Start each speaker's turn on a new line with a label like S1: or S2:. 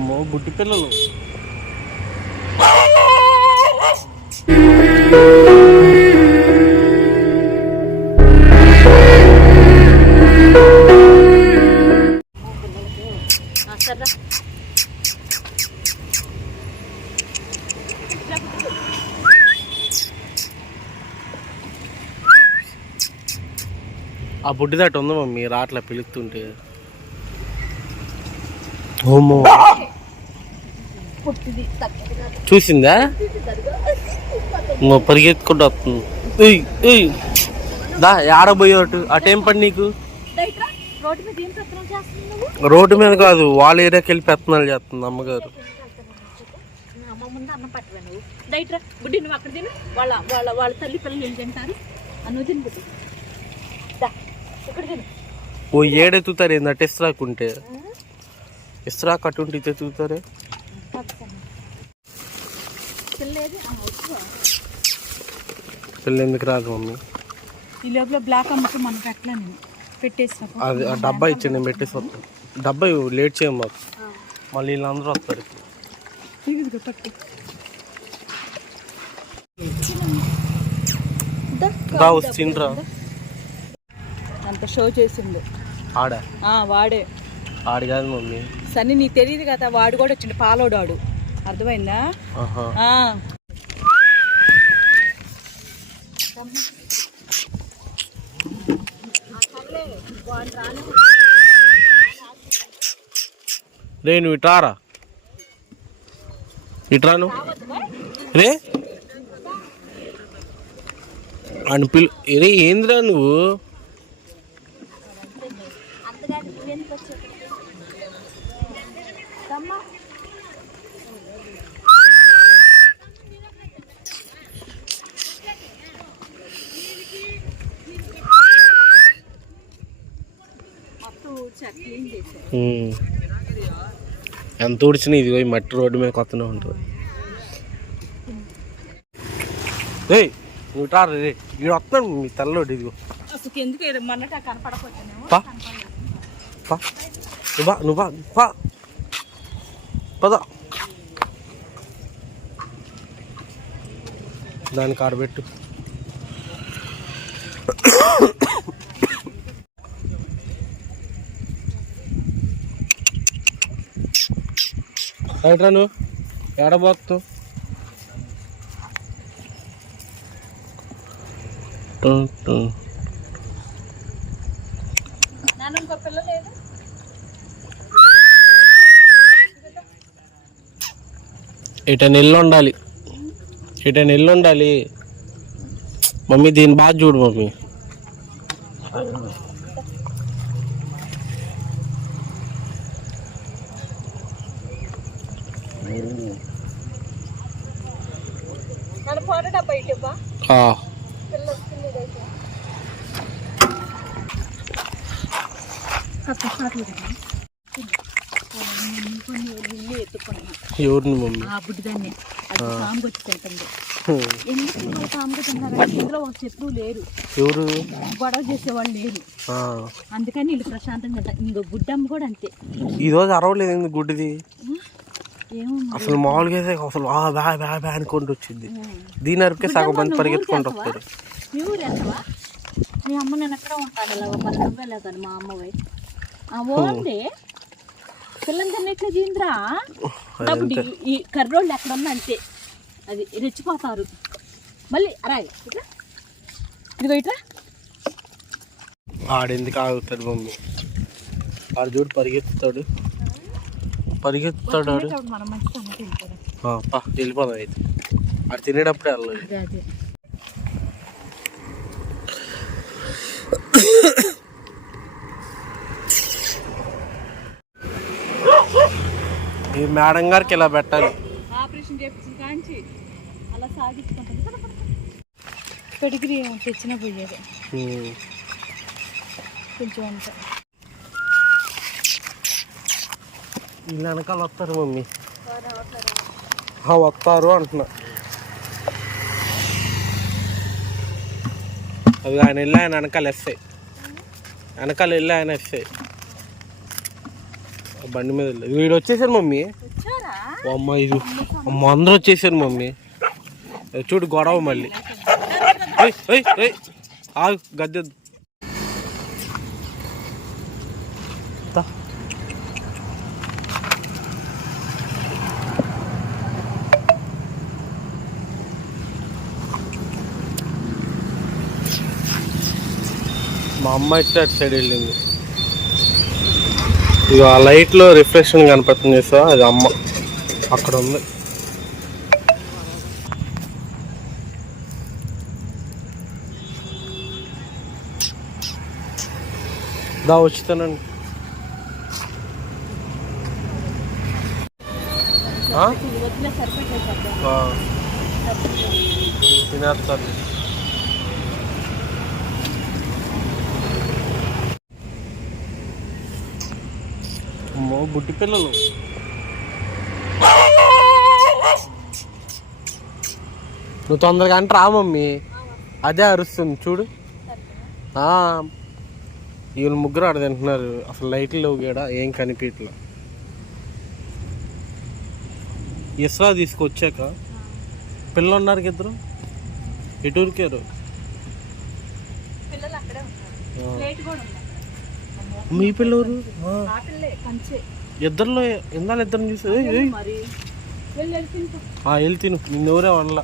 S1: అమ్మో గుడ్డి పిల్లలు. ఆ బుడ్డి దాటి ఉంది మమ్మీ రాట్లా పిలుస్తుంటే. చూసిందా? పరిగెత్తుకుంటూ వస్తుంది. దా ఆడబోయేటు అటేం పని నీకు?
S2: రోడ్డు మీద
S1: కాదు వాళ్ళ ఏరియాకి వెళ్ళి పెత్తనాలు చేస్తుంది అమ్మగారు.
S2: నా అమ్మ ముందు అన్నం పట్టవే
S1: కట్టుంటే ఇది ఎత్తుతారే
S2: పిల్లేదు
S1: పిల్ల ఎందుకు రాదు మమ్మీ?
S2: ఈ లోపల బ్లాక్ అమ్మకి మనం పెట్టలే నేను పెట్టేసిన
S1: అది ఆ డబ్బా ఇచ్చి నేను పెట్టేసి వస్తాను డబ్బా లేట్ చేయం మాకు. మళ్ళీ వీళ్ళందరూ వస్తారు.
S2: ఇదిగో పట్టు
S1: దా వచ్చిండ్రా
S2: అంత షో చేసిండు.
S1: ఆడ?
S2: ఆ, వాడే.
S1: ఆడ కాదు మమ్మీ.
S2: సన్ని నీకు తెలియదు కదా వాడు కూడా వచ్చిండు పాలోడు వాడు. అర్థమైందా.
S1: రే నువ్వు ఇట్రారా ఇట్రాను రే? అని పిలు రే ఏందిరా నువ్వు? ఎంత ఊడ్చినా ఇదిగో ఈ మట్టి రోడ్డు మీద కొత్తనే ఉంటుంది. రే నువ్వు ఇట్రారా రే. వీడు వస్తున్నాడు మీ తెల్లోడు ఇదిగో.
S2: ఎందుకు
S1: నువ్వు బా నువ్వు బా పా. పద. దాని కారు పెట్టు రైట్రా నువ్వు ఏడబోతున్నావు.
S2: నాన్న ఇంకో పిల్ల లేదు?
S1: ఇటని ఇల్లు ఉండాలి ఇటని ఇల్లు ఉండాలి మమ్మీ దీని బాగా చూడు మమ్మీ. ఆ,
S2: పిల్ల వస్తుంది ఇదైతే కొన్ని ఇల్లు ఎత్తుకున్నా
S1: ఎవరిని మమ్మీ?
S2: ఆ బుడ్డిదాన్ని. అది. ఎందుకు తిన్నారంటే ఇందులో ఒక శత్రువు లేరు.
S1: ఎవరు?
S2: గొడవ చేసేవాళ్ళు లేరు.
S1: ఆ.
S2: అందుకని వీళ్ళు ప్రశాంతంగా ఉంటారు. ఇంకో బుడ్డమ్మ కూడా అంతే.
S1: ఈ రోజు అరవలేదు గుడ్డిది?
S2: ఏమో
S1: అసలు మామూలుగా అయితే అసలు ఆ బ్యా బ్యా బ్యా అనుకుంటూ వచ్చింది. దీని అరకే సగం మంది పరిగెత్తుకుంటూ వస్తారు.
S2: మీ ఊరు ఎంతవా మీ అమ్మ నేను ఎక్కడ ఉంటాను. ఇలా పది రూపాయలే కానీ మా అమ్మ ఆ ఓంది పిల్లని తిన్నట్లు జీంద్రా డబ్బుడి ఈ కర్రోళ్ళు ఎక్కడ ఉన్నా అంతే. అది రెచ్చిపోతారు. మళ్ళీ రాయ్ ఇట్లా. ఇదిగో ఇట్లా.
S1: ఆడెందుకు ఆగుతాడు మమ్మీ? ఆడు చూడు పరిగెత్తుతాడు. పరిగెత్తుతాడు ఆడు. వెళ్ళిపోదాం అయితే. ఆడు తినేటప్పుడే వెళ్ళాలి ఈ మేడం గారికి ఇలా పెట్టాలి.
S2: ఆపరేషన్ కాంచి అలా పెడిగిరి తెచ్చిన పోయేది. కొంచెం అంత.
S1: వీళ్ళు వెనకాల వస్తారు మమ్మీ. వస్తారు అంటున్నా. అది ఆయన వెళ్ళి ఆయన వెనకాల వేస్తాయి వెనకాల వెళ్ళి ఆయన వేస్తాయి బండి మీద వీడు వచ్చేసారు మమ్మీ. అమ్మ ఇది అమ్మ అందరూ వచ్చేసారు మమ్మీ. చూడు గొడవ మళ్ళీ. ఆగు గద్దె. మా అమ్మ ఇట్లా అటు సైడ్ వెళ్ళింది. ఇక ఆ లైట్లో రిఫ్లెక్షన్ కనపడుతుంది చూసా అది అమ్మ. అక్కడ ఉంది. దా వచ్చుతానండి?
S2: ఇది.
S1: తినేస్తారు అమ్మో బుట్టి పిల్లలు. నువ్వు తొందరగా అంటే రా మమ్మీ. అదే అరుస్తుంది చూడు. వీళ్ళు ముగ్గురు ఆడ తింటున్నారు. అసలు లైట్లు లేవు గీడ ఏం కనిపించట్లా ఇస్రా తీసుకొచ్చాక పిల్లలు ఉన్నారు ఇద్దరు ఎటు ఉరికారు
S2: పిల్లలు అక్కడే ఉన్నారు
S1: ఆ.
S2: ప్లేట్ కూడా ఉంది అక్కడ.
S1: మీ పిల్లలు? ఇద్దరిలో ఇందాలు ఇద్దరిని చూసి
S2: వెళ్ళి వెళ్ళి
S1: వెళ్ళి తిను. నిన్నెవరే వండలా